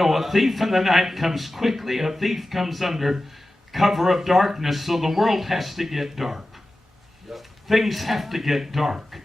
No, a thief in the night comes quickly. A thief comes under cover of darkness, so the world has to get dark. Yep. Things have to get dark.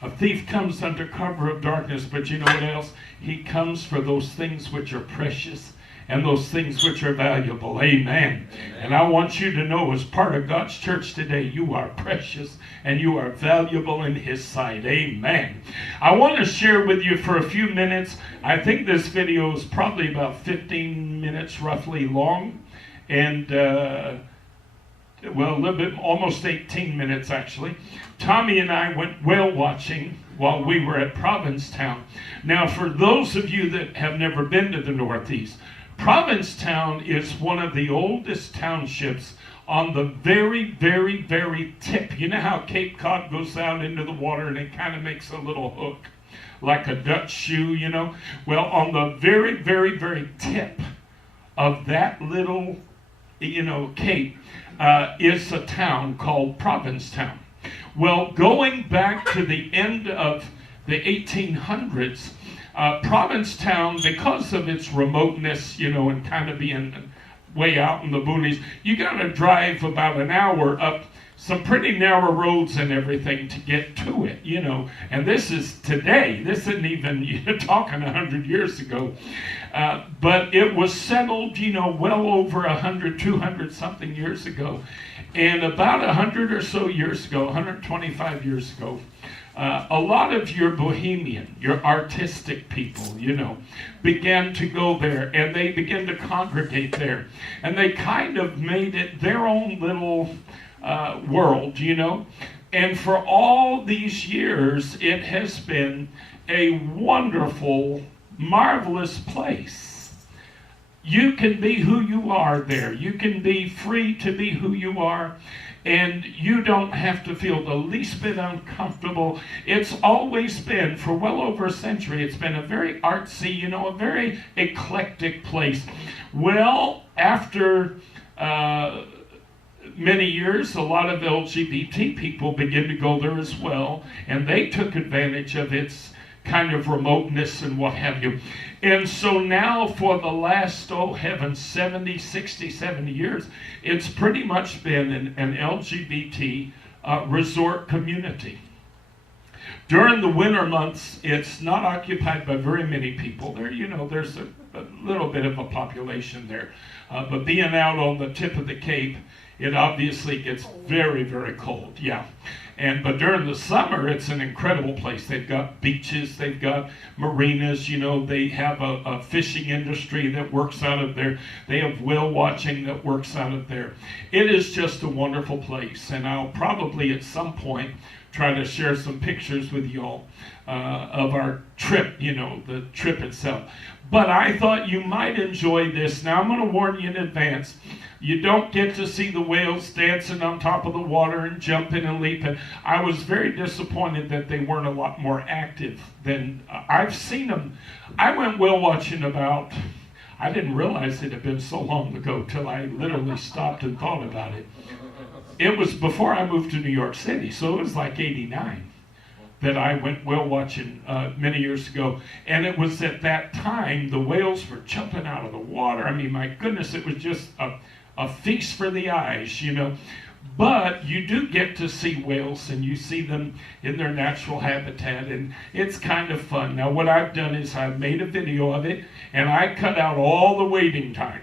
A thief comes under cover of darkness, but you know what else? He comes for those things which are precious and those things which are valuable. Amen. And I want you to know, as part of God's church today, you are precious and you are valuable in His sight. Amen. I want to share with you for a few minutes. I think this video is probably about 15 minutes roughly long. And well, a little bit, almost 18 minutes actually. Tommy and I went whale watching while we were at Provincetown. Now, for those of you that have never been to the Northeast, Provincetown is one of the oldest townships on the very, very, very tip. You know how Cape Cod goes out into the water and it kind of makes a little hook, like a Dutch shoe, you know? Well, on the very, very, very tip of that little, cape, is a town called Provincetown. Well, going back to the end of the 1800s, Provincetown, because of its remoteness, and kind of being way out in the boonies, you got to drive about an hour up some pretty narrow roads and everything to get to it, And this is today. This isn't even, you're talking 100 years ago. But it was settled, well over 100, 200 something years ago. And about 100 or so years ago, 125 years ago, a lot of your bohemian, your artistic people, began to go there, and they began to congregate there. And they kind of made it their own little world, And for all these years, it has been a wonderful, marvelous place. You can be who you are there. You can be free to be who you are. And you don't have to feel the least bit uncomfortable. It's always been, for well over a century, it's been a very artsy, a very eclectic place. Well, after many years, a lot of LGBT people began to go there as well, and they took advantage of its kind of remoteness and what have you. And so now for the last, 70, 60, 70 years, it's pretty much been an LGBT resort community. During the winter months, it's not occupied by very many people. There, there's a little bit of a population there. But being out on the tip of the Cape, it obviously gets very, very cold, yeah. But during the summer, it's an incredible place. They've got beaches, they've got marinas, they have a fishing industry that works out of there. They have whale watching that works out of there. It is just a wonderful place, and I'll probably at some point try to share some pictures with y'all of our trip, the trip itself. But I thought you might enjoy this. Now, I'm going to warn you in advance. You don't get to see the whales dancing on top of the water and jumping and leaping. I was very disappointed that they weren't a lot more active than I've seen them. I went whale watching I didn't realize it had been so long ago till I literally stopped and thought about it. It was before I moved to New York City, so it was like 89 that I went whale watching many years ago. And it was at that time the whales were jumping out of the water. I mean, my goodness, it was just a feast for the eyes, But you do get to see whales, and you see them in their natural habitat, and it's kind of fun. Now, what I've done is I've made a video of it, and I cut out all the waiting time.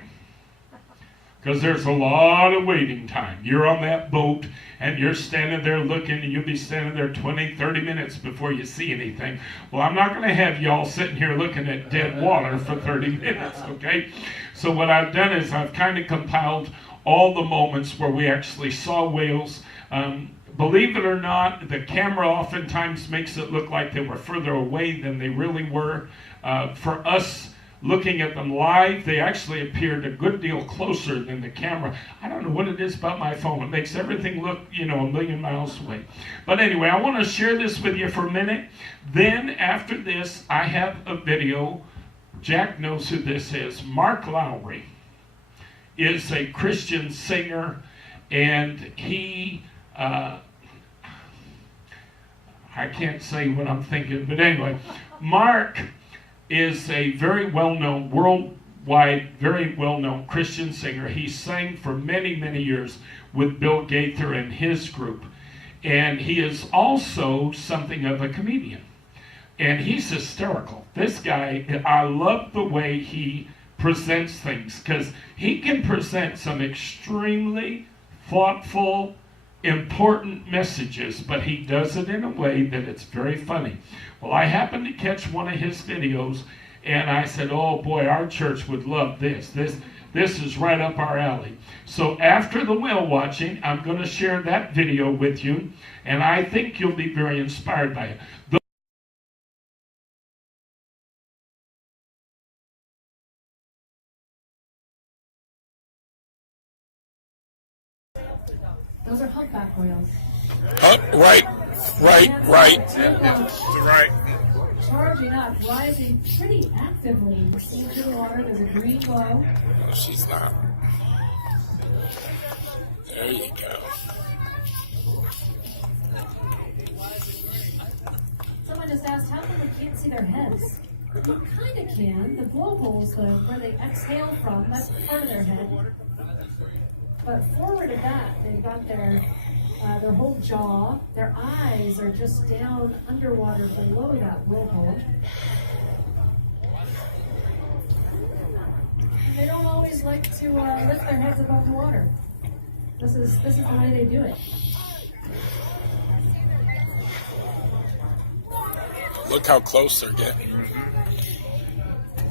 Because there's a lot of waiting time. You're on that boat, and you're standing there looking, and you'll be standing there 20, 30 minutes before you see anything. Well, I'm not going to have y'all sitting here looking at dead water for 30 minutes, okay? So what I've done is I've kind of compiled all the moments where we actually saw whales. Believe it or not, the camera oftentimes makes it look like they were further away than they really were. For us, looking at them live, they actually appeared a good deal closer than the camera. I don't know what it is about my phone. It makes everything look, a million miles away. But anyway, I want to share this with you for a minute. Then after this, I have a video. Jack knows who this is. Mark Lowry is a Christian singer, and he, I can't say what I'm thinking, but anyway, Mark is a very well-known, worldwide, very well-known Christian singer. He sang for many, many years with Bill Gaither and his group. And he is also something of a comedian. And he's hysterical. This guy, I love the way he presents things, because he can present some extremely thoughtful, important messages, but he does it in a way that it's very funny. Well, I happened to catch one of his videos, and I said, oh boy, our church would love this. This is right up our alley. So after the whale watching, I'm going to share that video with you, and I think you'll be very inspired by it. Those are humpback whales. Right. Charging up, rising pretty actively. Into the water, there's a green glow. No, she's not. There you go. Someone just asked, how come we can't see their heads? You kind of can. The blowholes, where they exhale from, that's part of their head. But forward of that, they've got their whole jaw. Their eyes are just down underwater below that blowhole. And they don't always like to lift their heads above the water. This is the way they do it. Look how close they're getting.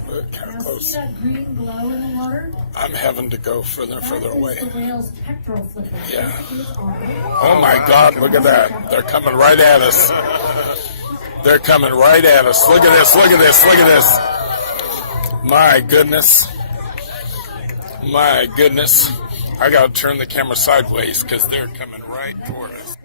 Look how Now close. see that green glow in the water? I'm having to go further and further away. That is the whale's pectoral flipper. Yeah. Basically, it's on. Oh my God, look at that. They're coming right at us. They're coming right at us. Look at this, look at this, look at this. My goodness. My goodness. I got to turn the camera sideways because they're coming right toward us.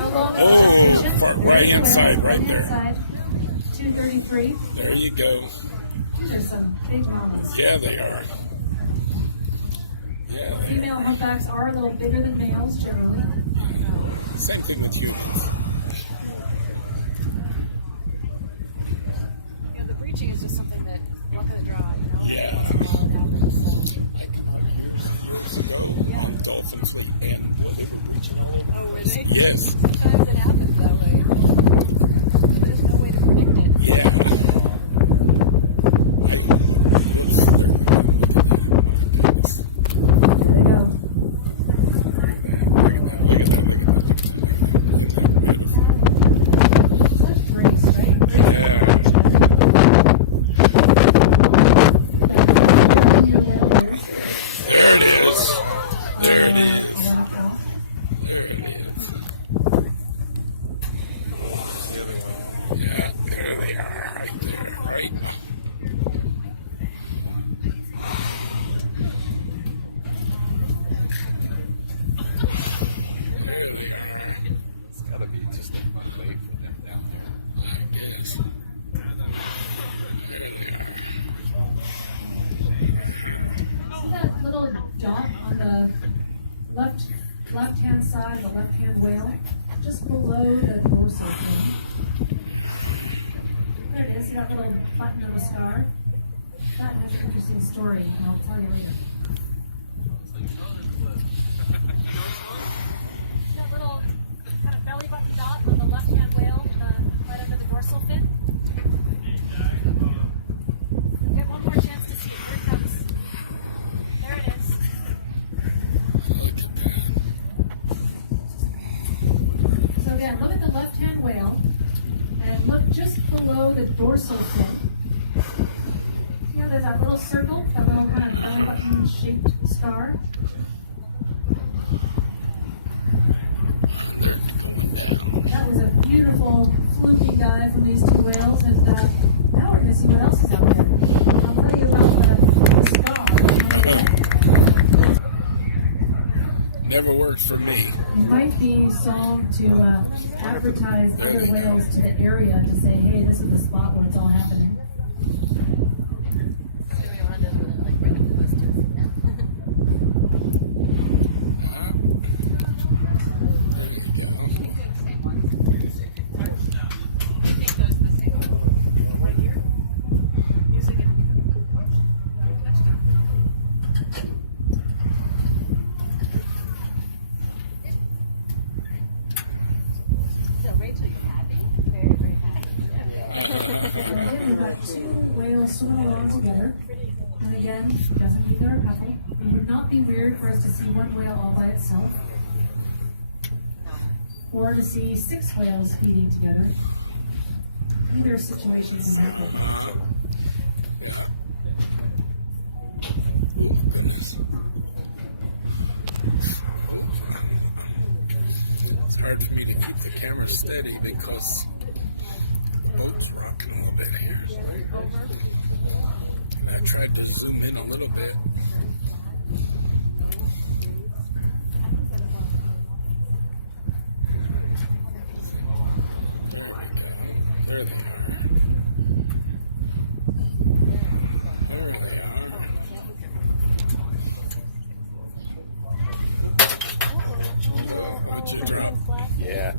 Oh, right-hand side, right there. 233. There you go. These are some big mamas. Yeah, they are. Yeah. Female humpbacks are a little bigger than males generally. Same thing with humans. Yeah, the breaching is just something that luck of the draw, you know? Yeah. It's all happens, so. I come out years ago. Yeah. Dolphins were banned when they were breaching. Oh, were they? Yes. Sometimes it happens that way. There's no way to predict it. Yeah. There they go. Such grace, right? Yeah, there they are, right there, right? There they are. It's got to be just a fun way for them down there. I guess. There they are. See that little dot on the left-hand side of the left-hand whale? Just below the dorsal fin. There it is. See that little button of a scar? That has an interesting story, and I'll tell you later. That little kind of belly button dot on the left-hand whale, right under the dorsal fin. Get one more chance to see it. Here it comes. There it is. So again, look at the left-hand whale, and look just below the dorsal fin. You know, there's that little circle, that little kind of belly button shaped scar. That was a beautiful fluky dive from these two whales, and now we're going to see what else is out there. I'll tell you about the scar on the head. Never worked. works for me. It might be song to advertise other whales to the area to say, hey, this is the spot where it's all happening. We've got two whales swimming along together. And again, doesn't mean they're a couple. It would not be weird for us to see one whale all by itself. Or to see 6 whales feeding together. Either situation can happen. Yeah. It's hard for me to keep the camera steady because the boat's rocking a little bit here. And I tried to zoom in a little bit. There they are. There they are. What'd you drop? Yeah,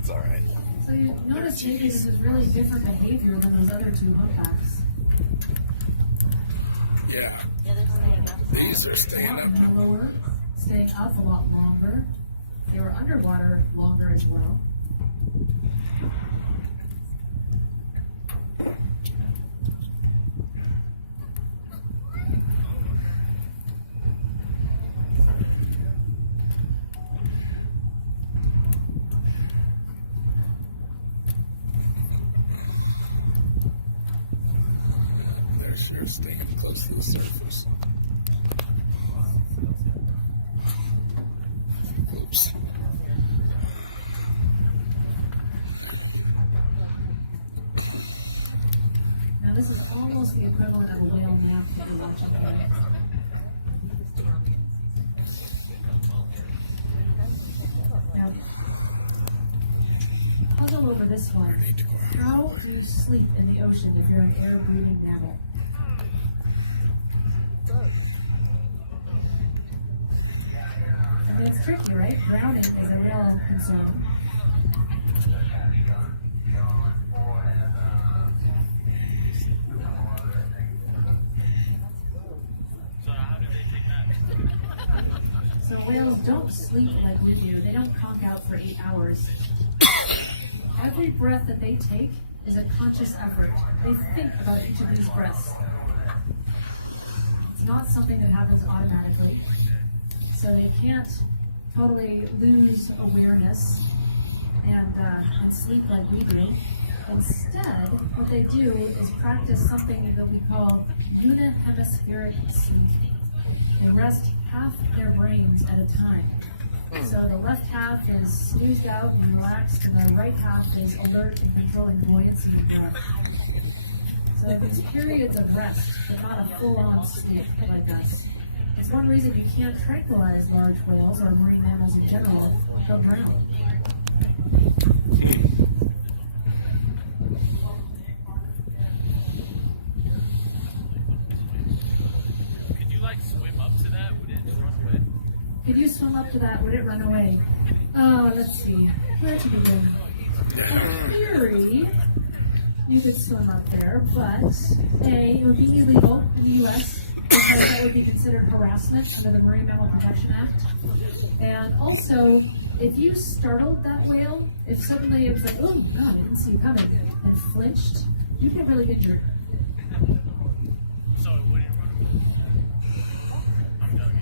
it's all right. So you notice maybe this is really different behavior than those other 2 humpbacks. Yeah. Yeah, they're staying up. These are staying A lot up. mellower, staying up a lot longer. They were underwater longer as well. They're sure staying close to the surface. Oops. Now this is almost the equivalent of a whale nap that you're watching here. Now, puzzle over this one. How do you sleep in the ocean if you're an air-breathing mammal? I mean, it's tricky, right? Drowning is a real concern. So whales don't sleep like we do. They don't conk out for 8 hours. Every breath that they take is a conscious effort. They think about each of these breaths. It's not something that happens automatically. So they can't totally lose awareness and sleep like we do. Instead, what they do is practice something that we call unihemispheric sleep. They rest half their brains at a time. So the left half is smoothed out and relaxed, and the right half is alert and controlling the buoyancy of the breath. So these periods of rest, but not a full-on sleep like us. It's one reason you can't tranquilize large whales or marine mammals in general. They'll drown. Could you swim up to that? Would it run away? Could you swim up to that? Would it run away? Oh, let's see. Where to begin? In theory, you could swim up there, but A, it would be illegal in the U.S. because that would be considered harassment under the Marine Mammal Protection Act. And also, if you startled that whale, if suddenly it was like, oh God, I didn't see you coming, and flinched, you'd get really injured. So it wouldn't run away. I'm done.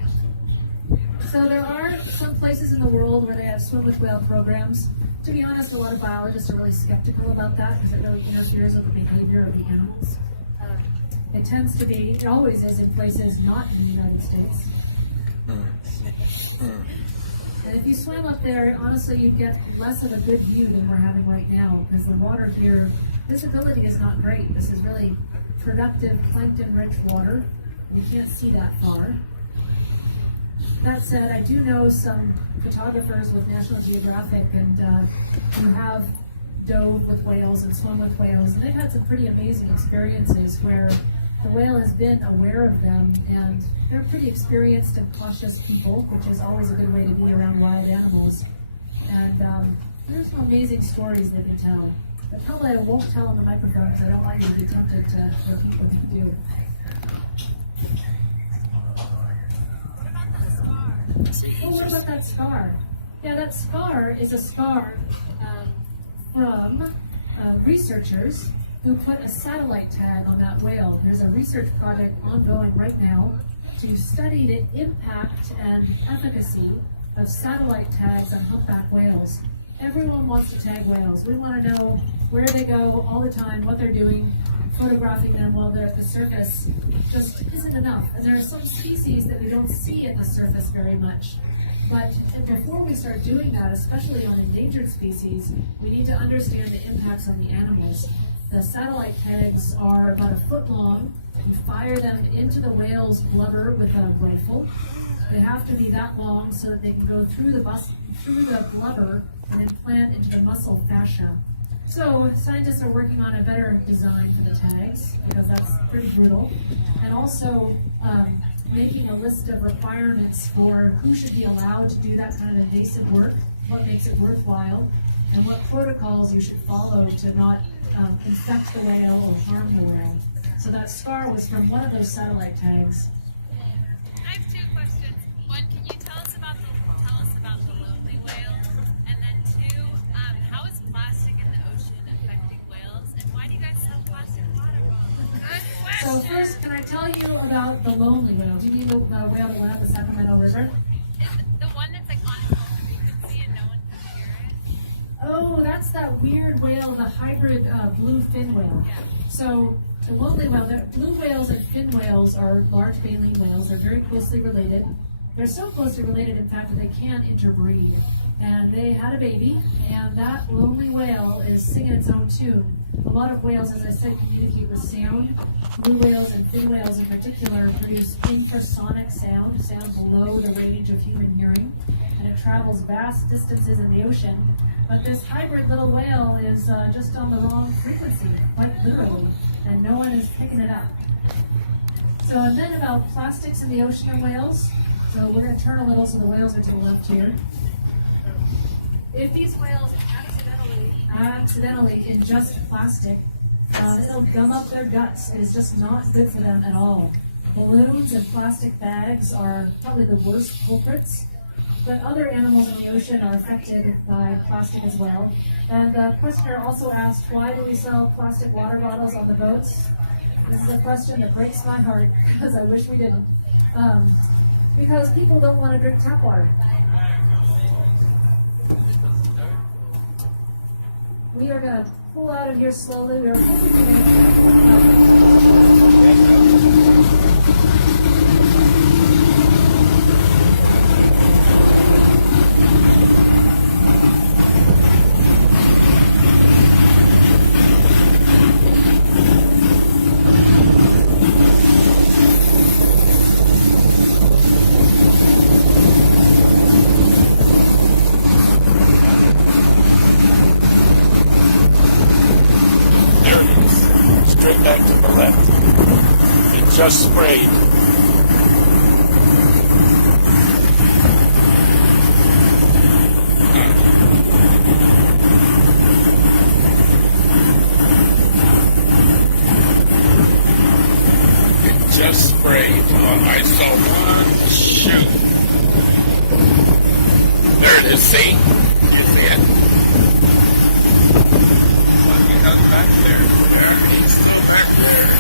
So there are some places in the world where they have swim with whale programs. To be honest, a lot of biologists are really skeptical about that because it really interferes with the behavior of the animals. It tends to be, it always is in places not in the United States. And if you swam up there, honestly, you'd get less of a good view than we're having right now because the water here, visibility is not great. This is really productive, plankton-rich water. You can't see that far. That said, I do know some photographers with National Geographic and who have dove with whales and swum with whales, and they've had some pretty amazing experiences where the whale has been aware of them, and they're pretty experienced and cautious people, which is always a good way to be around wild animals. And there's some amazing stories they can tell. But probably I won't tell on the microphone because I don't want you to be tempted to repeat what they do. Oh, what about that scar? Yeah, that scar is a scar from researchers who put a satellite tag on that whale. There's a research project ongoing right now to study the impact and efficacy of satellite tags on humpback whales. Everyone wants to tag whales. We want to know where they go all the time, what they're doing. Photographing them while they're at the surface just isn't enough. And there are some species that we don't see at the surface very much. But before we start doing that, especially on endangered species, we need to understand the impacts on the animals. The satellite tags are about 1 foot long. You fire them into the whale's blubber with a rifle. They have to be that long so that they can go through the blubber and implant into the muscle fascia. So scientists are working on a better design for the tags because that's pretty brutal, and also making a list of requirements for who should be allowed to do that kind of invasive work, what makes it worthwhile, and what protocols you should follow to not infect the whale or harm the whale. So that scar was from one of those satellite tags. I have 2 questions. One, can you tell us about the lonely whale? And then 2, how is plastic in the ocean affecting whales? And why do you guys sell plastic water bottles? Good question. So first, can I tell you about the lonely whale? Do you mean the whale that went up the Sacramento River? Is the one that's like on its own frequency and no one can hear it? Oh, that's that weird whale, the hybrid blue fin whale. Yeah. So the lonely whale, blue whales and fin whales are large baleen whales. They're very closely related. They're so closely related, in fact, that they can interbreed. And they had a baby, and that lonely whale is singing its own tune. A lot of whales, as I said, communicate with sound. Blue whales and fin whales in particular produce infrasonic sound below the range of human hearing, and it travels vast distances in the ocean. But this hybrid little whale is just on the wrong frequency, quite literally, and no one is picking it up. So, and then about plastics in the ocean and whales. So we're going to turn a little so the whales are to the left here. If these whales accidentally ingest plastic, it'll gum up their guts. It is just not good for them at all. Balloons and plastic bags are probably the worst culprits, but other animals in the ocean are affected by plastic as well. And the questioner also asked, why do we sell plastic water bottles on the boats? This is a question that breaks my heart because I wish we didn't. Because people don't want to drink tap water. We are going to pull out of here slowly. We are hoping to Straight back to the left. It just sprayed. It just sprayed on my cell phone. Shoot. There it is, see? You see it? Look, back there. He's still back there.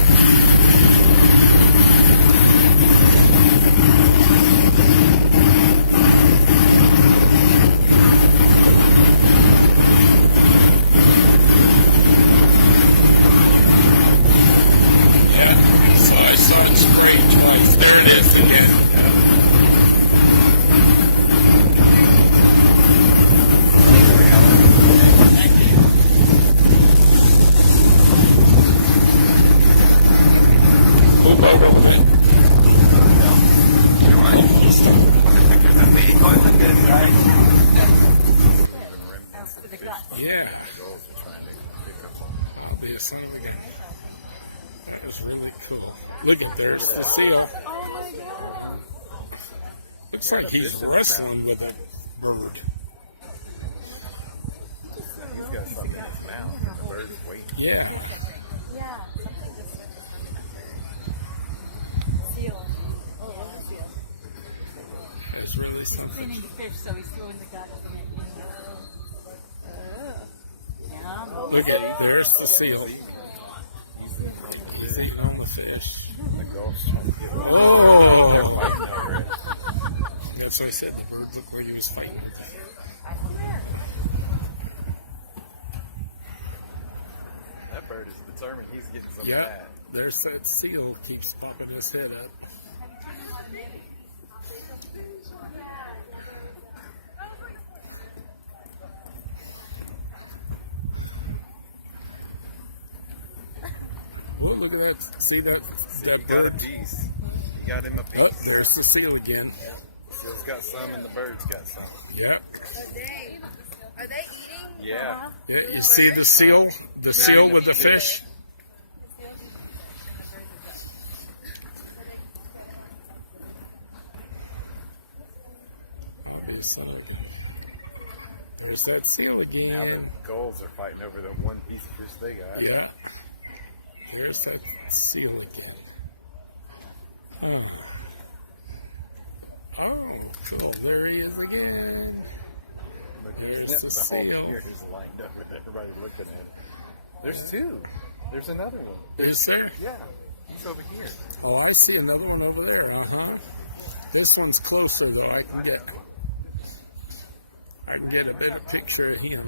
Yeah, so I saw it spray twice. There it is again. Look at there's the seal. Oh my God. Looks like he's wrestling with a bird. He's got something in his mouth. The bird's waiting. Yeah. Yeah, something just surfaced under that bird. Seal. Oh, yeah, seal. There's really He's something. cleaning the fish, so he's throwing the guts in it. Yeah. Look at it. There's the seal. He's eating on the fish. The gulf's trying to get away. Oh! They're fighting over it. That's what I said. The bird looked like he was fighting. That bird is determined he's getting some Yeah. bad. There's that seal keeps popping his head up. Well, look at that. See that? See, That he got a bird? piece. He got him a piece. Oh, there's the seal again. The seal's got some and the bird's got some. Yeah. Are they eating? Yeah. Yeah, you see the seal? The seal with the fish? There's that seal Now again. the gulls are fighting over the one piece of fish they got. Yeah. There's that seal again. Oh. Oh, cool. There he is again. Look, There's there's the the whole seal. pier is lined up with everybody looking at it. There's two. There's another one. Is there? Yeah. He's over here. Oh, I see another one over there. This one's closer though. I can get a better picture of him.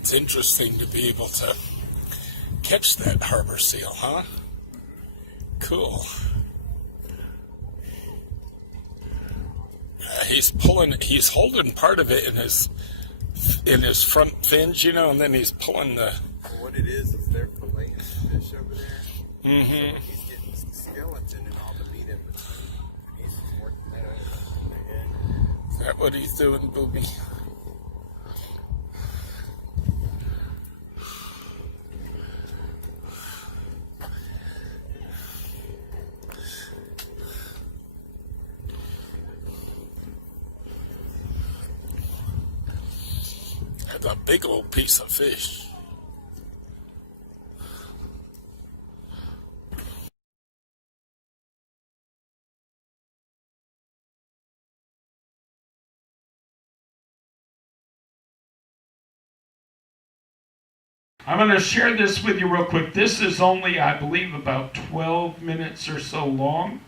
It's interesting to be able to catch that harbor seal, huh? Cool. He's holding part of it in his front fins, you know, and then he's pulling the. Well, what it is they're filleting the fish over there. Mm-hmm. So he's getting some skeleton and all the meat in between. And he's just working that over the head. Is that what he's doing, Booby? That's a big old piece of fish. I'm going to share this with you real quick. This is only, I believe, about 12 minutes or so long.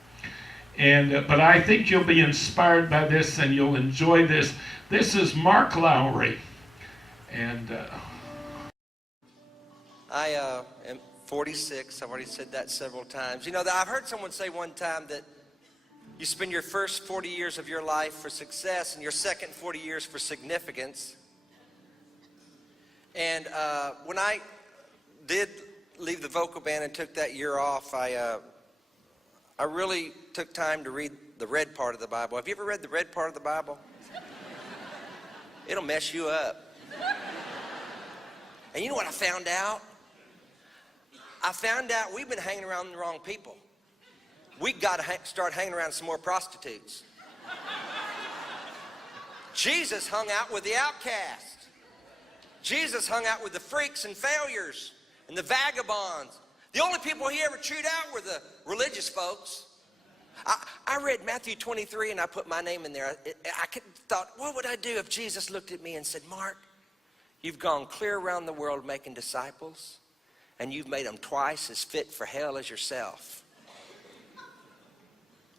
But I think you'll be inspired by this and you'll enjoy this. This is Mark Lowry. And I am 46. I've already said that several times. You know, I've heard someone say one time that you spend your first 40 years of your life for success and your second 40 years for significance. And when I did leave the vocal band and took that year off, I really took time to read the red part of the Bible. Have you ever read the red part of the Bible? It'll mess you up. And you know what I found out? I found out we've been hanging around the wrong people. We got to start hanging around some more prostitutes. Jesus hung out with the outcasts. Jesus hung out with the freaks and failures and the vagabonds. The only people he ever chewed out were the religious folks. I read Matthew 23 and I put my name in there. I thought, what would I do if Jesus looked at me and said, Mark, You've gone clear around the world making disciples, and you've made them twice as fit for hell as yourself.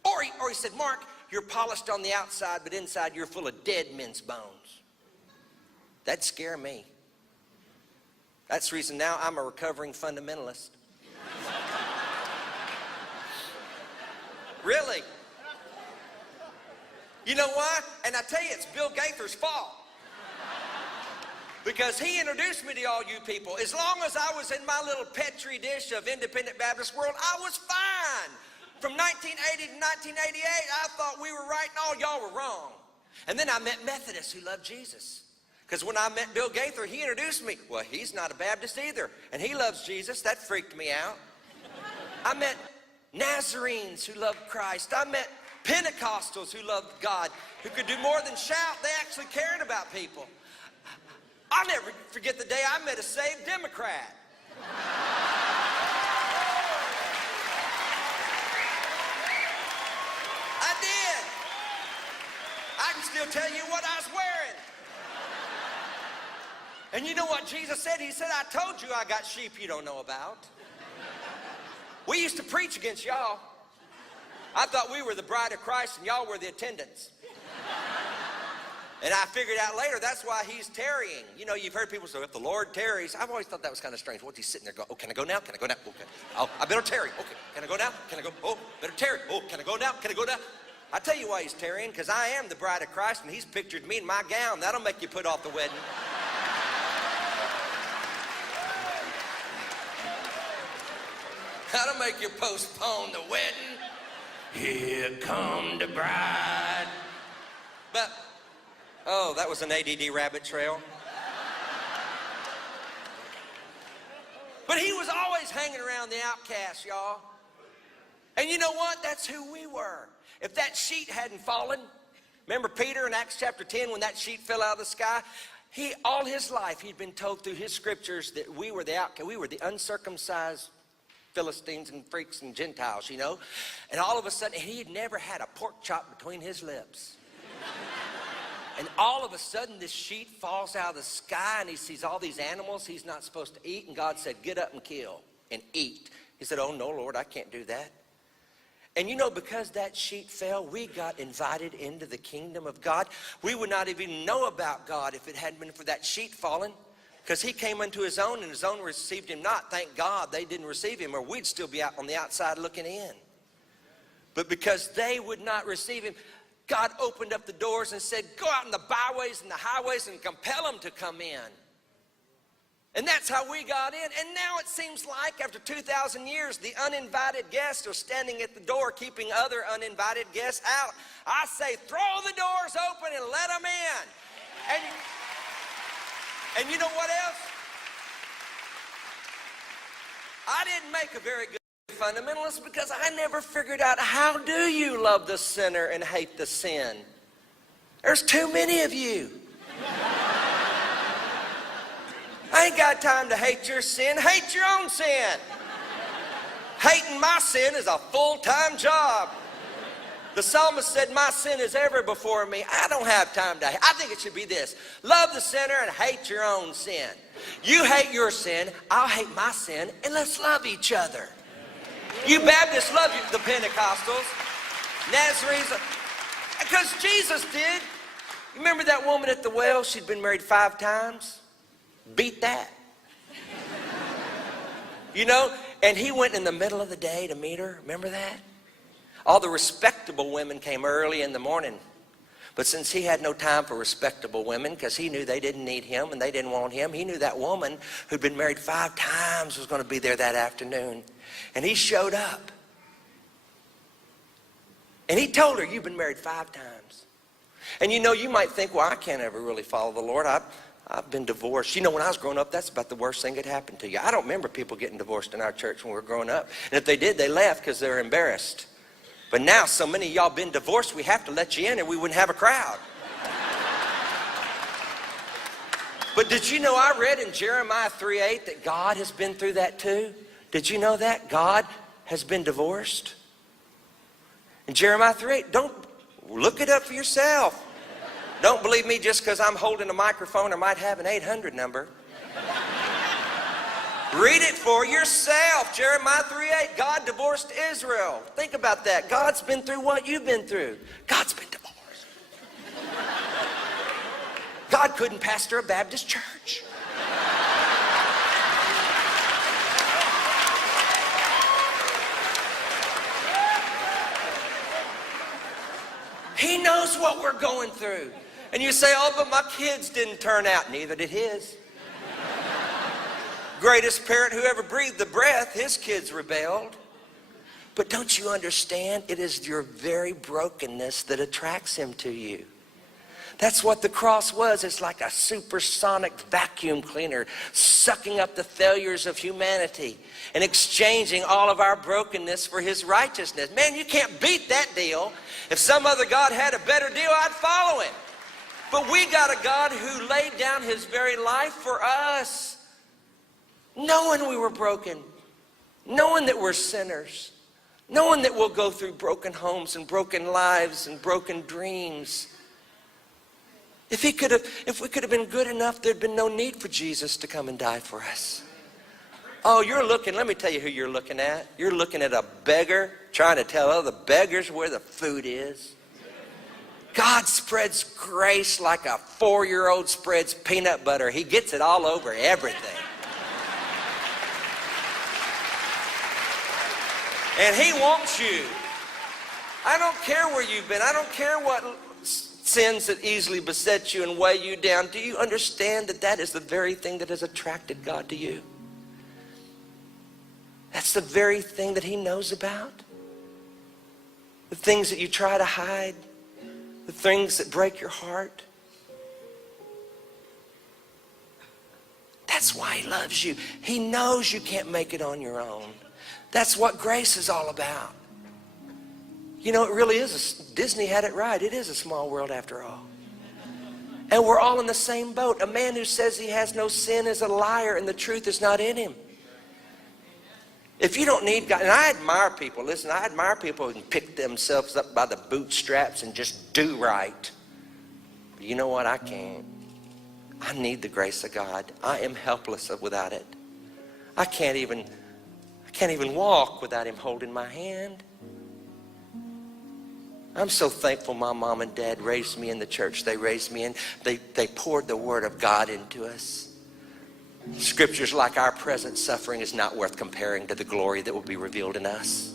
Or he said, Mark, you're polished on the outside, but inside you're full of dead men's bones. That'd scare me. That's the reason now I'm a recovering fundamentalist. Really? You know why? And I tell you, it's Bill Gaither's fault. Because he introduced me to all you people. As long as I was in my little petri dish of independent Baptist world, I was fine. From 1980 to 1988, I thought we were right and all y'all were wrong. And then I met Methodists who loved Jesus. Because when I met Bill Gaither, he introduced me. Well, he's not a Baptist either, and he loves Jesus. That freaked me out. I met Nazarenes who loved Christ. I met Pentecostals who loved God, who could do more than shout. They actually cared about people. I'll never forget the day I met a saved Democrat. I did. I can still tell you what I was wearing. And you know what Jesus said? He said, I told you I got sheep you don't know about. We used to preach against y'all. I thought we were the bride of Christ and y'all were the attendants. And I figured out later that's why he's tarrying. You know, you've heard people say, if the Lord tarries. I've always thought that was kind of strange. What's he sitting there going, oh, can I go now? Can I go now? Okay. Oh, I better tarry. Okay. Can I go now? Can I go? Oh, better tarry. Oh, can I go now? Can I go now? I tell you why he's tarrying, because I am the bride of Christ and he's pictured me in my gown. That'll make you put off the wedding. That'll make you postpone the wedding. Here come the bride. But, oh, that was an ADD rabbit trail. But he was always hanging around the outcasts, y'all. And you know what? That's who we were. If that sheet hadn't fallen, remember Peter in Acts chapter 10 when that sheet fell out of the sky? All his life, he'd been told through his scriptures that we were the outcast, we were the uncircumcised Philistines and freaks and Gentiles, you know. And all of a sudden, he had never had a pork chop between his lips. And all of a sudden, this sheet falls out of the sky, and he sees all these animals he's not supposed to eat. And God said, get up and kill and eat. He said, oh, no, Lord, I can't do that. And you know, because that sheet fell, we got invited into the kingdom of God. We would not even know about God if it hadn't been for that sheet falling. Because he came unto his own, and his own received him not. Thank God they didn't receive him, or we'd still be out on the outside looking in. But because they would not receive him, God opened up the doors and said, go out in the byways and the highways and compel them to come in. And that's how we got in. And now it seems like after 2,000 years, the uninvited guests are standing at the door keeping other uninvited guests out. I say, throw the doors open and let them in. And you know what else? I didn't make a very good fundamentalist because I never figured out how do you love the sinner and hate the sin. There's too many of you. I ain't got time to hate your sin. Hate your own sin. Hating my sin is a full-time job. The psalmist said, my sin is ever before me. I don't have time to hate. I think it should be this. Love the sinner and hate your own sin. You hate your sin, I'll hate my sin, and let's love each other. You Baptists love the Pentecostals, Nazarenes, because Jesus did. Remember that woman at the well? She'd been married 5 times. Beat that. You know, and he went in the middle of the day to meet her. Remember that? All the respectable women came early in the morning. But since he had no time for respectable women, because he knew they didn't need him and they didn't want him, he knew that woman who'd been married 5 times was going to be there that afternoon. And he showed up. And he told her, you've been married 5 times. And you know, you might think, well, I can't ever really follow the Lord. I've been divorced. You know, when I was growing up, that's about the worst thing that happened to you. I don't remember people getting divorced in our church when we were growing up. And if they did, they left because they were embarrassed. But now so many of y'all been divorced, we have to let you in or we wouldn't have a crowd. But did you know I read in Jeremiah 3:8 that God has been through that too? Did you know that? God has been divorced. In Jeremiah 3:8, don't look it up for yourself. Don't believe me just because I'm holding a microphone or might have an 800 number. Read it for yourself. Jeremiah 3:8. God divorced Israel. Think about that. God's been through what you've been through. God's been divorced. God couldn't pastor a Baptist church. He knows what we're going through. And you say, oh, but my kids didn't turn out. Neither did his. Greatest parent who ever breathed the breath, his kids rebelled. But don't you understand? It is your very brokenness that attracts him to you. That's what the cross was. It's like a supersonic vacuum cleaner sucking up the failures of humanity and exchanging all of our brokenness for his righteousness. Man, you can't beat that deal. If some other God had a better deal, I'd follow him. But we got a God who laid down his very life for us, knowing we were broken, knowing that we're sinners, knowing that we'll go through broken homes and broken lives and broken dreams. If we could have been good enough, there'd been no need for Jesus to come and die for us. Oh, let me tell you who you're looking at. You're looking at a beggar trying to tell other beggars where the food is. God spreads grace like a 4-year-old spreads peanut butter. He gets it all over everything. And he wants you. I don't care where you've been. I don't care what sins that easily beset you and weigh you down. Do you understand that that is the very thing that has attracted God to you? That's the very thing that he knows about. The things that you try to hide. The things that break your heart. That's why he loves you. He knows you can't make it on your own. That's what grace is all about. You know, it really is. Disney had it right. It is a small world after all. And we're all in the same boat. A man who says he has no sin is a liar and the truth is not in him. If you don't need God, and I admire people, listen, I admire people who can pick themselves up by the bootstraps and just do right. But you know what? I can't. I need the grace of God. I am helpless without it. I can't even walk without him holding my hand. I'm so thankful my mom and dad raised me in the church they raised me in. They poured the word of God into us. Scriptures like our present suffering is not worth comparing to the glory that will be revealed in us.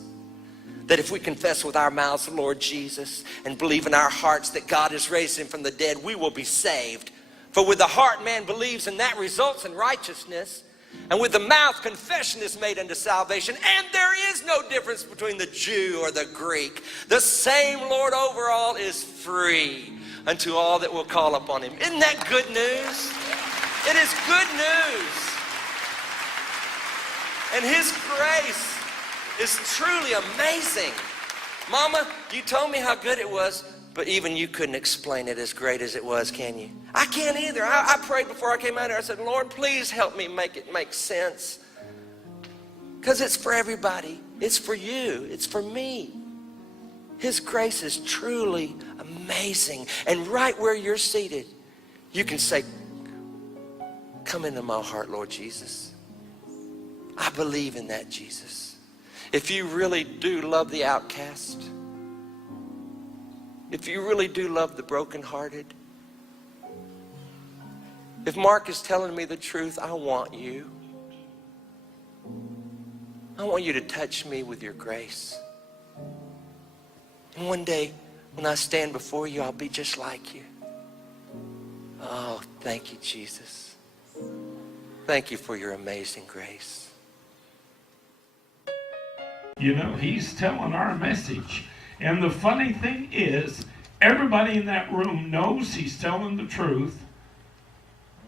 That if we confess with our mouths the Lord Jesus and believe in our hearts that God has raised him from the dead, we will be saved. For with the heart man believes and that results in righteousness. And with the mouth confession is made unto salvation. And there is no difference between the Jew or the Greek. The same Lord over all is free unto all that will call upon him. Isn't that good news? It is good news. And his grace is truly amazing. Mama, you told me how good it was, but even you couldn't explain it as great as it was, can you? I can't either. I prayed before I came out here. I said, Lord, please help me make it make sense. Because it's for everybody. It's for you. It's for me. His grace is truly amazing. And right where you're seated, you can say, come into my heart, Lord Jesus. I believe in that, Jesus. If you really do love the outcast, if you really do love the brokenhearted, if Mark is telling me the truth, I want you. I want you to touch me with your grace. And one day, when I stand before you, I'll be just like you. Oh, thank you, Jesus. Thank you for your amazing grace. You know, he's telling our message. And the funny thing is, everybody in that room knows he's telling the truth.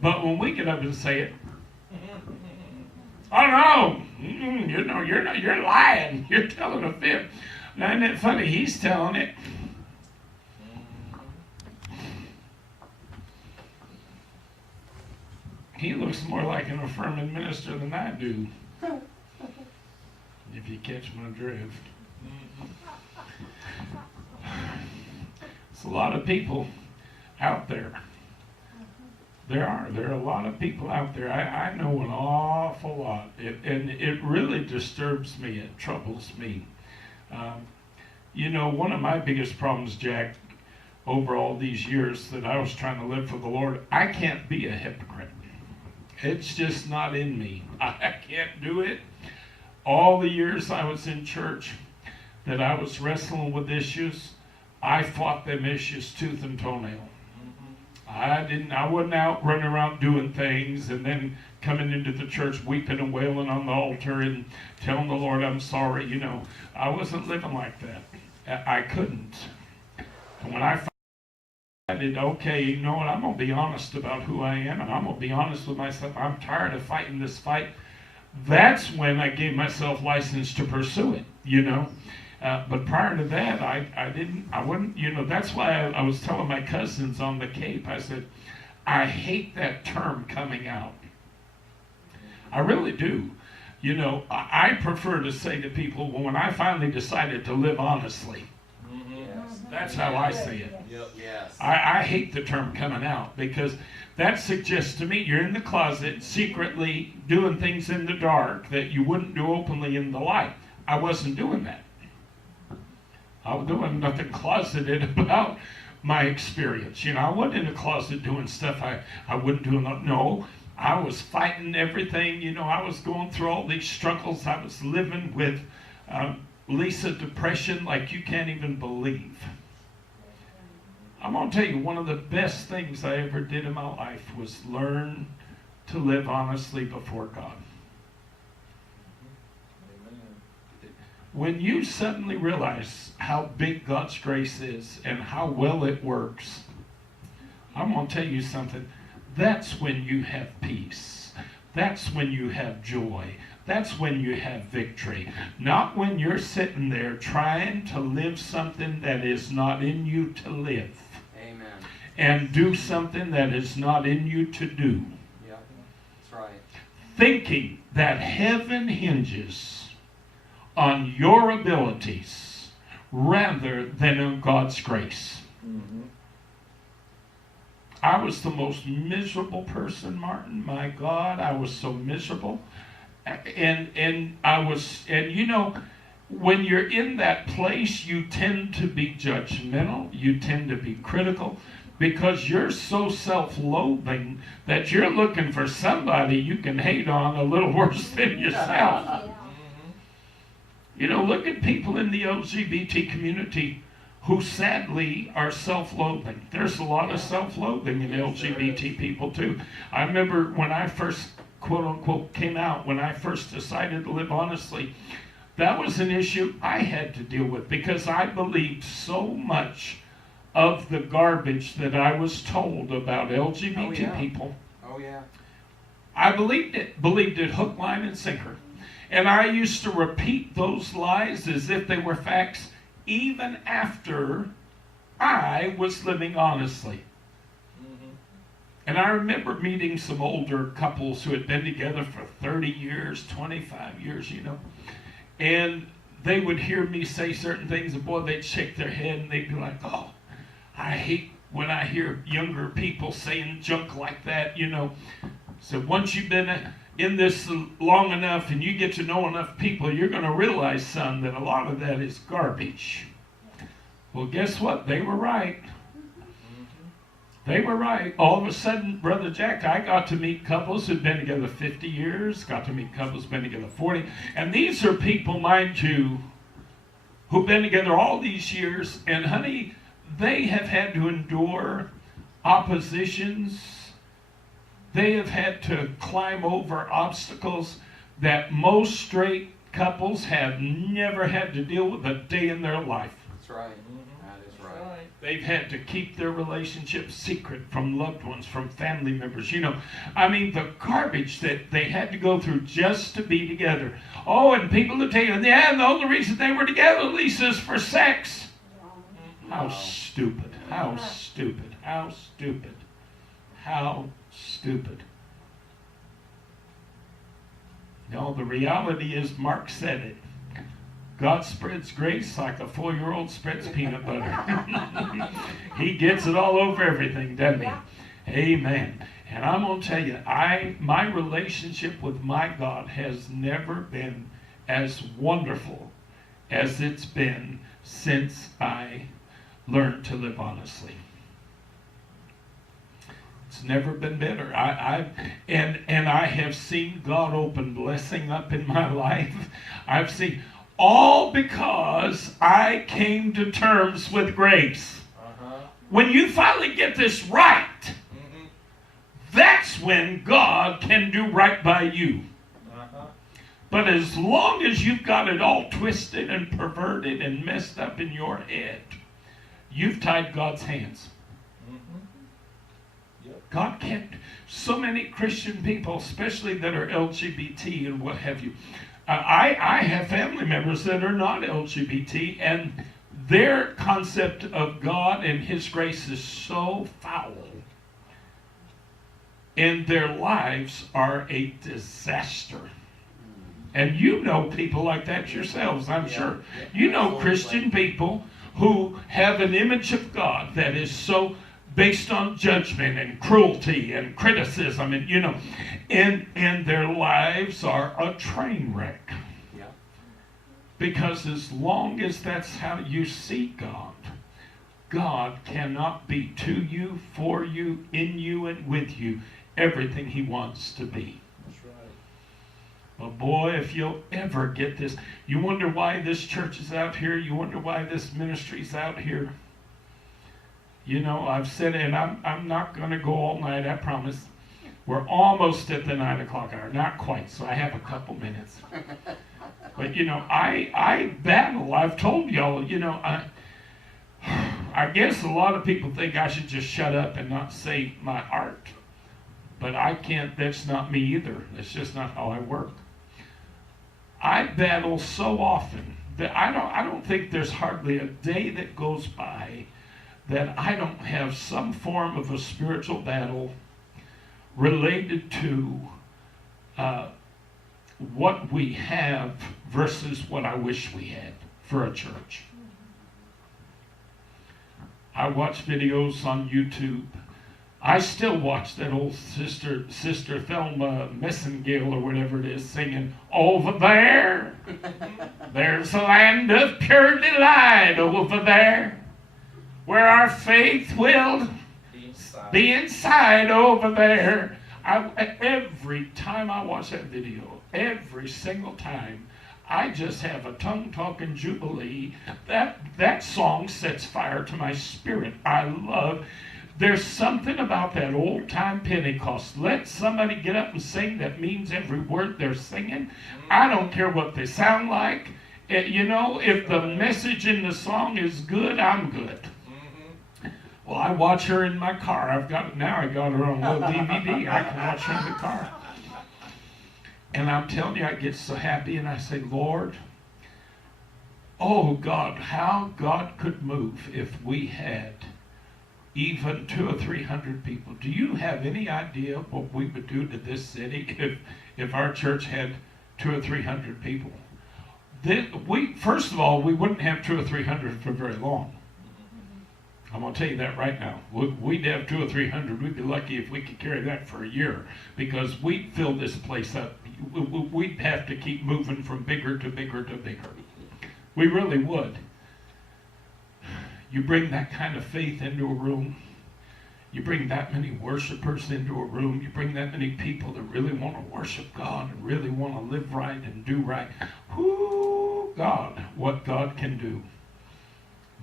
But when we get up and say it, oh no, you're lying. You're telling a fib. Now, isn't it funny? He's telling it. He looks more like an affirming minister than I do. If you catch my drift. It's a lot of people out there. There are a lot of people out there. I know an awful lot, and it really disturbs me. It troubles me. You know, one of my biggest problems, Jack, over all these years that I was trying to live for the Lord, I can't be a hypocrite. It's just not in me. I can't do it. All the years I was in church that I was wrestling with issues, I fought them issues tooth and toenail. I wasn't out running around doing things and then coming into the church weeping and wailing on the altar and telling the Lord I'm sorry. You know, I wasn't living like that. I couldn't. And when I decided, okay, you know what, I'm going to be honest about who I am, and I'm going to be honest with myself. I'm tired of fighting this fight. That's when I gave myself license to pursue it, you know. But prior to that, I wouldn't, you know, that's why I was telling my cousins on the Cape, I said, I hate that term coming out. I really do. You know, I prefer to say to people, well, when I finally decided to live honestly, that's how I see it. Yes. I hate the term coming out, because that suggests to me you're in the closet secretly doing things in the dark that you wouldn't do openly in the light. I wasn't doing that. I was doing nothing closeted about my experience. You know, I wasn't in the closet doing stuff I wouldn't do. No, I was fighting everything. You know, I was going through all these struggles. I was living with Lisa depression like you can't even believe. I'm going to tell you, one of the best things I ever did in my life was learn to live honestly before God. When you suddenly realize how big God's grace is and how well it works, I'm going to tell you something. That's when you have peace. That's when you have joy. That's when you have victory. Not when you're sitting there trying to live something that is not in you to live. Amen. And do something that is not in you to do. Yeah, that's right. Thinking that heaven hinges on your abilities rather than on God's grace. I was the most miserable person, Martin. My God, I was so miserable. And you know, when you're in that place, you tend to be judgmental. You tend to be critical, because you're so self-loathing that you're looking for somebody you can hate on a little worse than yourself. You know, look at people in the LGBT community who sadly are self-loathing. There's a lot of self-loathing in LGBT people too. I remember when I first, quote unquote, came out, when I first decided to live honestly, that was an issue I had to deal with, because I believed so much of the garbage that I was told about LGBT people. Oh yeah. I believed it hook, line, and sinker. And I used to repeat those lies as if they were facts, even after I was living honestly. And I remember meeting some older couples who had been together for 30 years, 25 years, you know. And they would hear me say certain things, and boy, they'd shake their head and they'd be like, oh, I hate when I hear younger people saying junk like that, you know. So once you've been in this long enough and you get to know enough people, you're going to realize, son, that a lot of that is garbage. Well, guess what? They were right. They were right. All of a sudden, Brother Jack, I got to meet couples who'd been together 50 years, got to meet couples who'd been together 40. And these are people, mind you, who've been together all these years. And honey, they have had to endure oppositions. They have had to climb over obstacles that most straight couples have never had to deal with a day in their life. That's right. That is right. They've had to keep their relationships secret from loved ones, from family members. You know, I mean, the garbage that they had to go through just to be together. Oh, and people will tell you, yeah, the only reason they were together, Lisa, is for sex. How stupid. How stupid. How stupid. How stupid. No, the reality is, Mark said it. God spreads grace like a 4-year-old spreads peanut butter. He gets it all over everything, doesn't he? Amen. And I'm going to tell you, my relationship with my God has never been as wonderful as it's been since I learned to live honestly. It's never been better. And I have seen God open blessing up in my life. I've seen all because I came to terms with grace. When you finally get this right, that's when God can do right by you. But as long as you've got it all twisted and perverted and messed up in your head, you've tied God's hands. God can't. So many Christian people, especially that are LGBT and what have you. I have family members that are not LGBT, and their concept of God and His grace is so foul. And their lives are a disaster. And you know people like that yourselves, I'm sure. You know Christian people who have an image of God that is so based on judgment and cruelty and criticism, and and their lives are a train wreck. Because as long as that's how you see God, God cannot be to you, for you, in you, and with you everything He wants to be. But boy, if you'll ever get this, you wonder why this church is out here, you wonder why this ministry's out here. I've said it, and I'm not going to go all night, I promise. We're almost at the 9 o'clock hour. Not quite, so I have a couple minutes. But, I battle. I've told y'all, I guess a lot of people think I should just shut up and not say my heart. But I can't, that's not me either. That's just not how I work. I battle so often that I don't think there's hardly a day that goes by that I don't have some form of a spiritual battle related to what we have versus what I wish we had for a church. I watch videos on YouTube. I still watch that old Sister Thelma Messingale or whatever it is singing, "Over there, there's a land of pure delight over there, where our faith will be inside over there." Every time I watch that video, every single time, I just have a tongue-talking jubilee. That song sets fire to my spirit. There's something about that old-time Pentecost. Let somebody get up and sing that means every word they're singing. I don't care what they sound like. If the message in the song is good, I'm good. Well, I watch her in my car. I got her on a little DVD. I can watch her in the car. And I'm telling you, I get so happy, and I say, Lord, oh God, how God could move if we had even 200 or 300 people. Do you have any idea what we would do to this city if our church had 200 or 300 people? First of all, we wouldn't have 200 or 300 for very long. I'm going to tell you that right now. We'd have 200 or 300. We'd be lucky if we could carry that for a year, because we'd fill this place up. We'd have to keep moving from bigger to bigger to bigger. We really would. You bring that kind of faith into a room, you bring that many worshipers into a room, you bring that many people that really want to worship God and really want to live right and do right. Whoo, God, what God can do.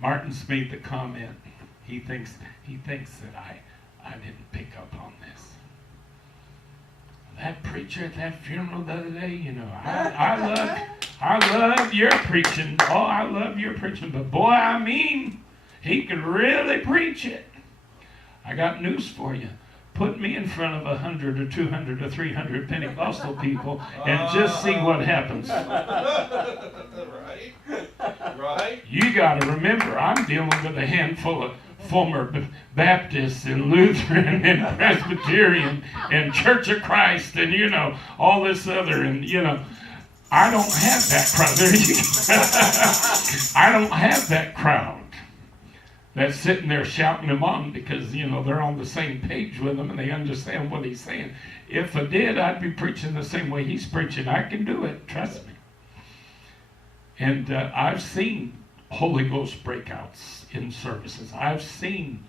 Martin's made the comment. He thinks that I didn't pick up on this. That preacher at that funeral the other day, I love your preaching. Oh, I love your preaching. But boy, he could really preach it. I got news for you. Put me in front of 100 or 200 or 300 Pentecostal people and just see what happens. Right? You got to remember, I'm dealing with a handful of former Baptists and Lutheran and Presbyterian and Church of Christ and all this other, and I don't have that crowd. There you go. I don't have that crowd that's sitting there shouting him on because, they're on the same page with him and they understand what he's saying. If I did, I'd be preaching the same way he's preaching. I can do it, trust me. And I've seen Holy Ghost breakouts in services. I've seen,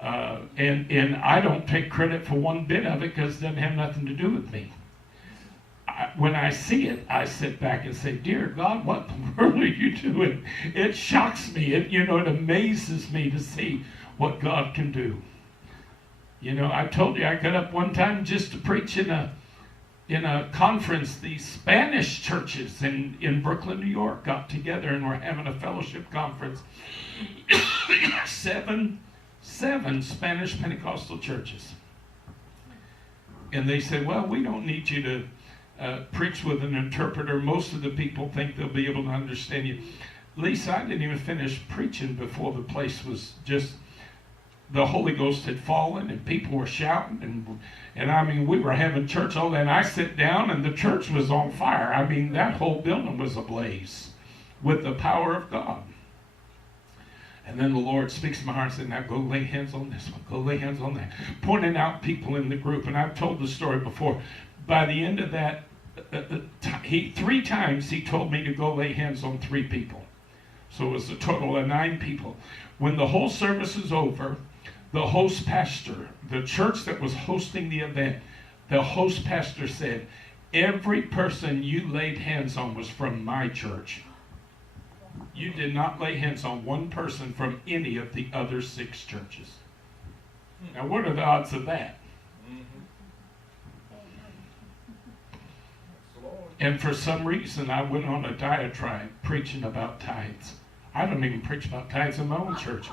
and I don't take credit for one bit of it because it doesn't have nothing to do with me. When I see it, I sit back and say, "Dear God, what in the world are you doing?" It shocks me. It amazes me to see what God can do. I told you I got up one time just to preach in a conference. The Spanish churches in Brooklyn, New York, got together and were having a fellowship conference. seven Spanish Pentecostal churches, and they said, "Well, we don't need you to." Preach with an interpreter. Most of the people think they'll be able to understand you. Lisa, I didn't even finish preaching before the place was just, the Holy Ghost had fallen and people were shouting and I mean, we were having church all day and I sit down and the church was on fire. I mean, that whole building was ablaze with the power of God. And then the Lord speaks to my heart and said, "Now go lay hands on this one, go lay hands on that," pointing out people in the group. And I've told the story before. By the end of that, 3 times he told me to go lay hands on 3 people. So it was a total of 9 people. When the whole service is over, the host pastor, the church that was hosting the event, the host pastor said, "Every person you laid hands on was from my church. You did not lay hands on one person from any of the other 6 churches." Now, what are the odds of that? And for some reason, I went on a diatribe preaching about tithes. I don't even preach about tithes in my own church.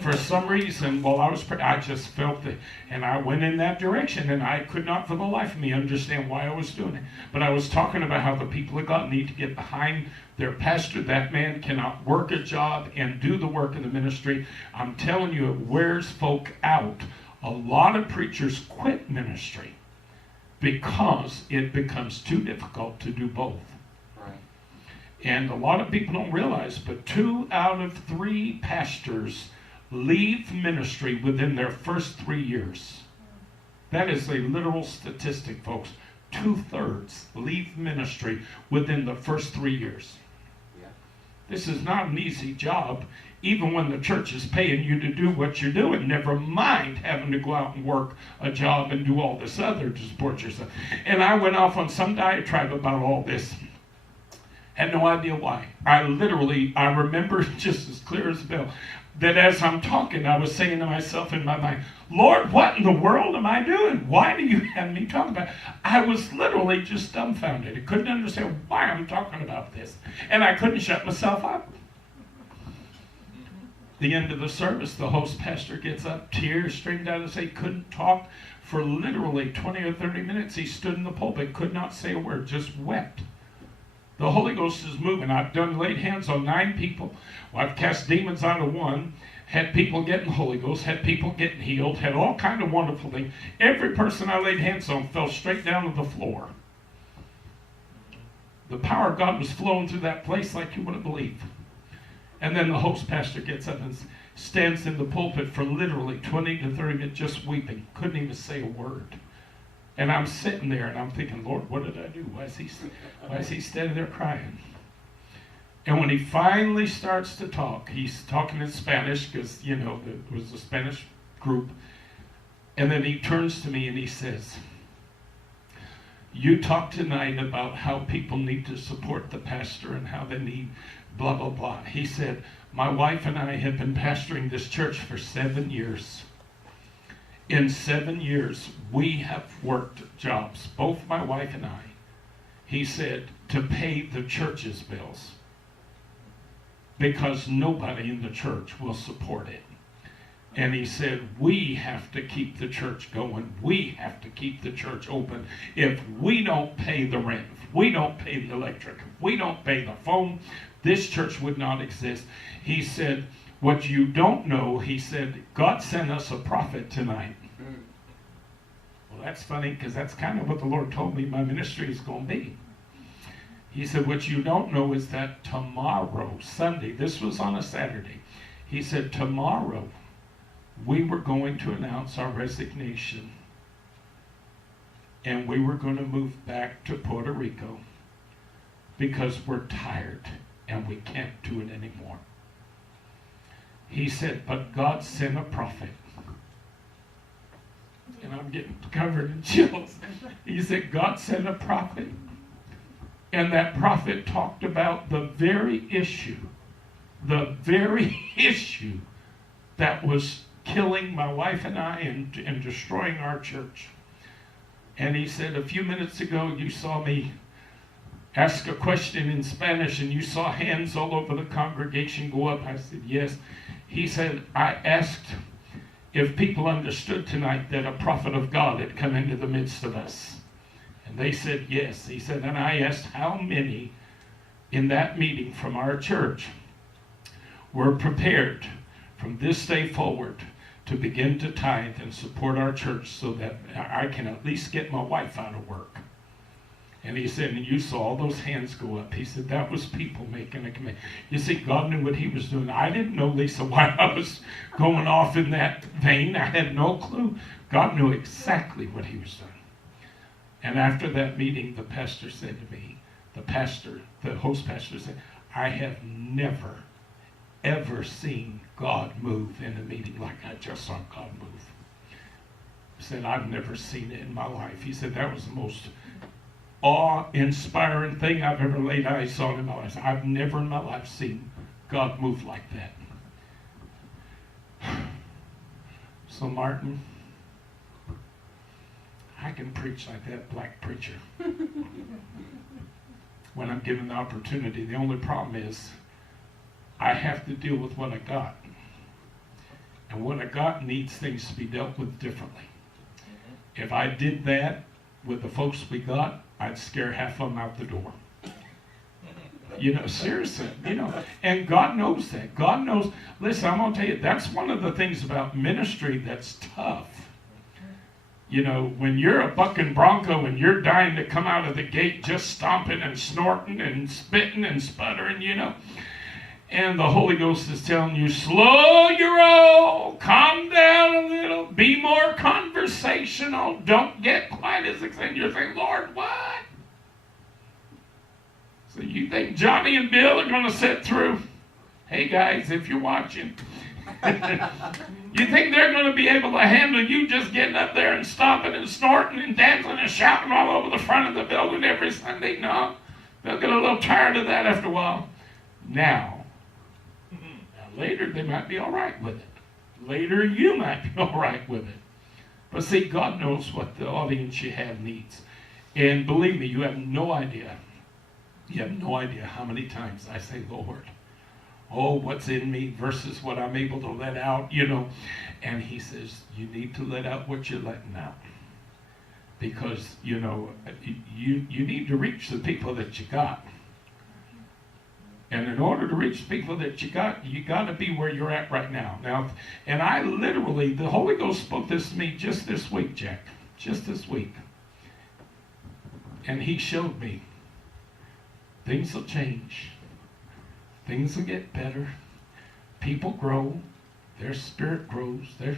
For some reason, while I was I just felt it, and I went in that direction, and I could not for the life of me understand why I was doing it. But I was talking about how the people of God need to get behind their pastor. That man cannot work a job and do the work of the ministry. I'm telling you, it wears folk out. A lot of preachers quit ministry because it becomes too difficult to do both. Right. And a lot of people don't realize, but 2 out of 3 pastors leave ministry within their first 3 years. That is a literal statistic, folks. 2/3 leave ministry within the first 3 years. Yeah. This is not an easy job, even when the church is paying you to do what you're doing, never mind having to go out and work a job and do all this other to support yourself. And I went off on some diatribe about all this. Had no idea why. I remember just as clear as a bell, that as I'm talking, I was saying to myself in my mind, "Lord, what in the world am I doing? Why do you have me talk about it?" I was literally just dumbfounded. I couldn't understand why I'm talking about this. And I couldn't shut myself up. The end of the service, the host pastor gets up, tears streamed down his face, couldn't talk for literally 20 or 30 minutes. He stood in the pulpit, could not say a word, just wept. The Holy Ghost is moving. I've laid hands on 9 people. Well, I've cast demons out of 1, had people getting the Holy Ghost, had people getting healed, had all kind of wonderful things. Every person I laid hands on fell straight down to the floor. The power of God was flowing through that place like you wouldn't believe. And then the host pastor gets up and stands in the pulpit for literally 20 to 30 minutes just weeping. Couldn't even say a word. And I'm sitting there and I'm thinking, "Lord, what did I do? Why is he standing there crying?" And when he finally starts to talk, he's talking in Spanish because, it was a Spanish group. And then he turns to me and he says, "You talked tonight about how people need to support the pastor and how they need blah, blah, blah." He said, "My wife and I have been pastoring this church for 7 years. In 7 years, we have worked jobs, both my wife and I," he said, "to pay the church's bills because nobody in the church will support it." And he said, "We have to keep the church going. We have to keep the church open. If we don't pay the rent, if we don't pay the electric, if we don't pay the phone, this church would not exist." He said, "What you don't know," he said, "God sent us a prophet tonight." Well, that's funny because that's kind of what the Lord told me my ministry is going to be. He said, what you don't know is that tomorrow, Sunday, this was on a Saturday, he said, tomorrow we were going to announce our resignation and we were going to move back to Puerto Rico because we're tired and we can't do it anymore. He said, but God sent a prophet. And I'm getting covered in chills. He said, God sent a prophet. And that prophet talked about the very issue that was killing my wife and I and destroying our church. And he said, a few minutes ago, you saw me ask a question in Spanish and you saw hands all over the congregation go up. I said, yes. He said, I asked if people understood tonight that a prophet of God had come into the midst of us. And they said, yes. He said, and I asked how many in that meeting from our church were prepared from this day forward to begin to tithe and support our church so that I can at least get my wife out of work. And he said, and you saw all those hands go up. He said, that was people making a commitment. You see, God knew what he was doing. I didn't know, Lisa, why I was going off in that vein. I had no clue. God knew exactly what he was doing. And after that meeting, the pastor said to me, the host pastor said, I have never, ever seen God move in a meeting like I just saw God move. He said, I've never seen it in my life. He said, that was the most awe-inspiring thing I've ever laid eyes on in my life. I've never in my life seen God move like that. So Martin, I can preach like that black preacher when I'm given the opportunity. The only problem is I have to deal with what I got. And what I got needs things to be dealt with differently. If I did that with the folks we got, I'd scare half of them out the door. You know, seriously, you know, and God knows that. God knows. Listen, I'm going to tell you, that's one of the things about ministry that's tough. You know, when you're a bucking bronco and you're dying to come out of the gate just stomping and snorting and spitting and sputtering, you know, and the Holy Ghost is telling you, slow your roll, calm down a little, be more conversational, don't get quite as excited. You're saying, Lord, what? So you think Johnny and Bill are going to sit through? Hey guys, if you're watching, you think they're going to be able to handle you just getting up there and stomping and snorting and dancing and shouting all over the front of the building every Sunday? No, they'll get a little tired of that after a while. Now, later they might be all right with it. Later you might be all right with it. But see, God knows what the audience you have needs. And believe me, you have no idea. You have no idea how many times I say, Lord, oh, what's in me versus what I'm able to let out, you know. And he says, you need to let out what you're letting out. Because, you know, you need to reach the people that you got. And in order to reach the people that you got to be where you're at right now. Now, and I literally, the Holy Ghost spoke this to me just this week, Jack. Just this week. And he showed me things will change. Things will get better. People grow. Their spirit grows. He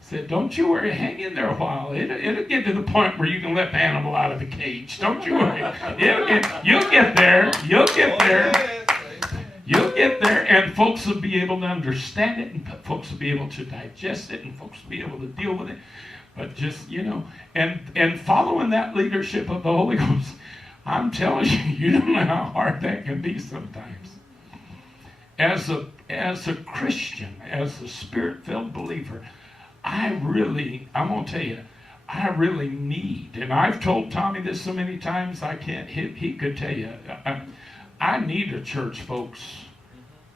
said, don't you worry. Hang in there a while. It'll get to the point where you can let the animal out of the cage. Don't you worry. You'll get there. You'll get there. You'll get there, and folks will be able to understand it, and folks will be able to digest it, and folks will be able to deal with it. But just, you know, and following that leadership of the Holy Ghost, I'm telling you, you don't know how hard that can be sometimes. As a Christian, as a Spirit-filled believer, I'm going to tell you, I really need, and I've told Tommy this so many times, he could tell you, I need a church, folks,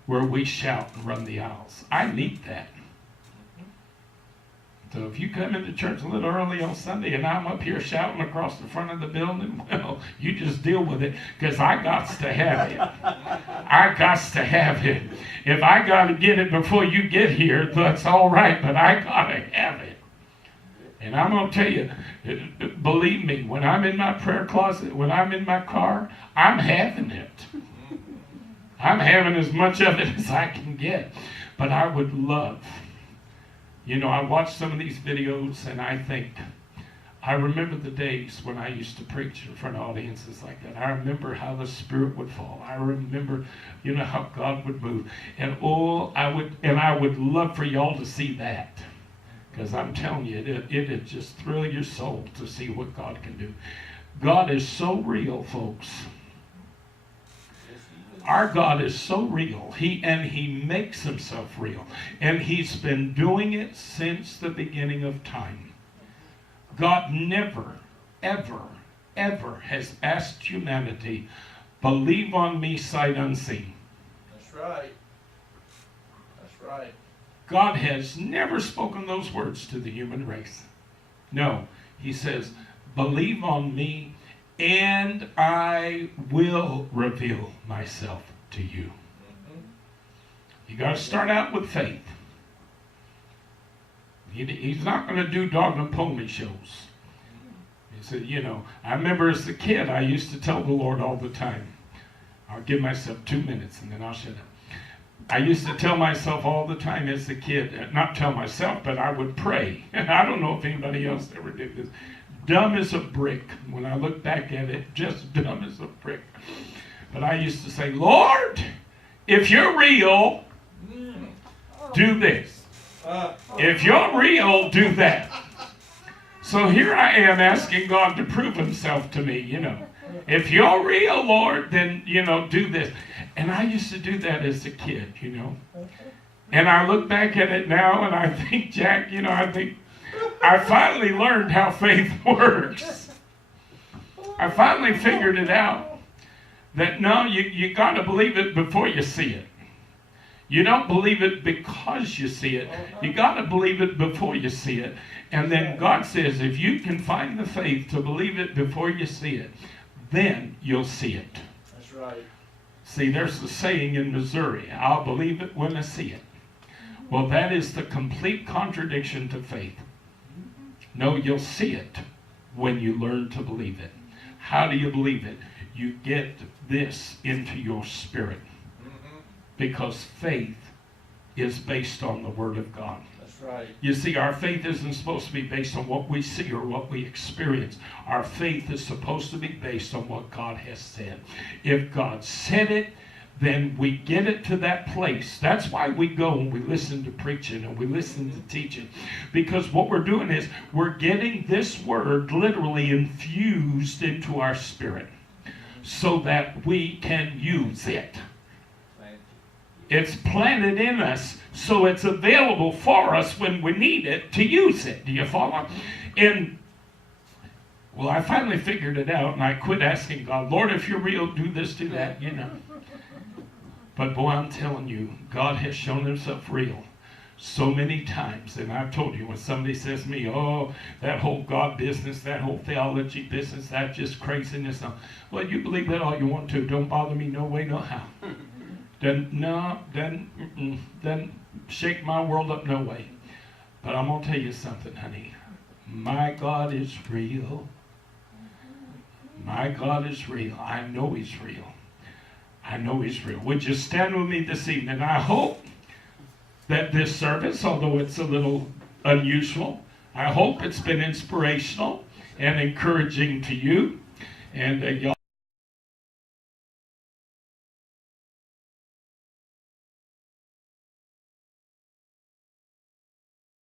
where we shout and run the aisles. I need that. So if you come into church a little early on Sunday and I'm up here shouting across the front of the building, well, you just deal with it, because I got to have it. I got to have it. If I got to get it before you get here, that's all right, but I got to have it. And I'm going to tell you, believe me, when I'm in my prayer closet, when I'm in my car, I'm having it. I'm having as much of it as I can get. But I would love, I watch some of these videos and I think, I remember the days when I used to preach in front of audiences like that. I remember how the Spirit would fall. I remember, how God would move. And I would love for y'all to see that. Because I'm telling you, it'd just thrill your soul to see what God can do. God is so real, folks. Our God is so real. He makes himself real. And he's been doing it since the beginning of time. God never, ever, ever has asked humanity, believe on me sight unseen. That's right. That's right. God has never spoken those words to the human race. No, he says, believe on me and I will reveal myself to you. You got to start out with faith. He's not going to do dog and pony shows. He said, I remember as a kid, I used to tell the Lord all the time, I'll give myself 2 minutes and then I'll shut up. I used to tell myself all the time as a kid, not tell myself, but I would pray. And I don't know if anybody else ever did this. Dumb as a brick. When I look back at it, just dumb as a brick. But I used to say, Lord, if you're real, do this. If you're real, do that. So here I am asking God to prove himself to me, If you're real, Lord, then, do this. And I used to do that as a kid, And I look back at it now and I think, Jack, I finally learned how faith works. I finally figured it out. That no, you got to believe it before you see it. You don't believe it because you see it. You got to believe it before you see it. And then God says, if you can find the faith to believe it before you see it, then you'll see it. That's right. See, there's a saying in Missouri, I'll believe it when I see it. Well, that is the complete contradiction to faith. No, you'll see it when you learn to believe it. How do you believe it? You get this into your spirit. Because faith is based on the Word of God. That's right. You see, our faith isn't supposed to be based on what we see or what we experience. Our faith is supposed to be based on what God has said. If God said it, then we get it to that place. That's why we go and we listen to preaching and we listen to teaching. Because what we're doing is we're getting this Word literally infused into our spirit so that we can use it. It's planted in us, so it's available for us when we need it to use it. Do you follow? Well, I finally figured it out, and I quit asking God, Lord, if you're real, do this, do that, But boy, I'm telling you, God has shown himself real so many times. And I've told you, when somebody says to me, oh, that whole God business, that whole theology business, that's just craziness. Well, you believe that all you want to. Don't bother me no way, no how. Then shake my world up no way. But I'm going to tell you something, honey. My God is real. My God is real. I know he's real. I know he's real. Would you stand with me this evening? I hope that this service, although it's a little unusual, I hope it's been inspirational and encouraging to you. And y'all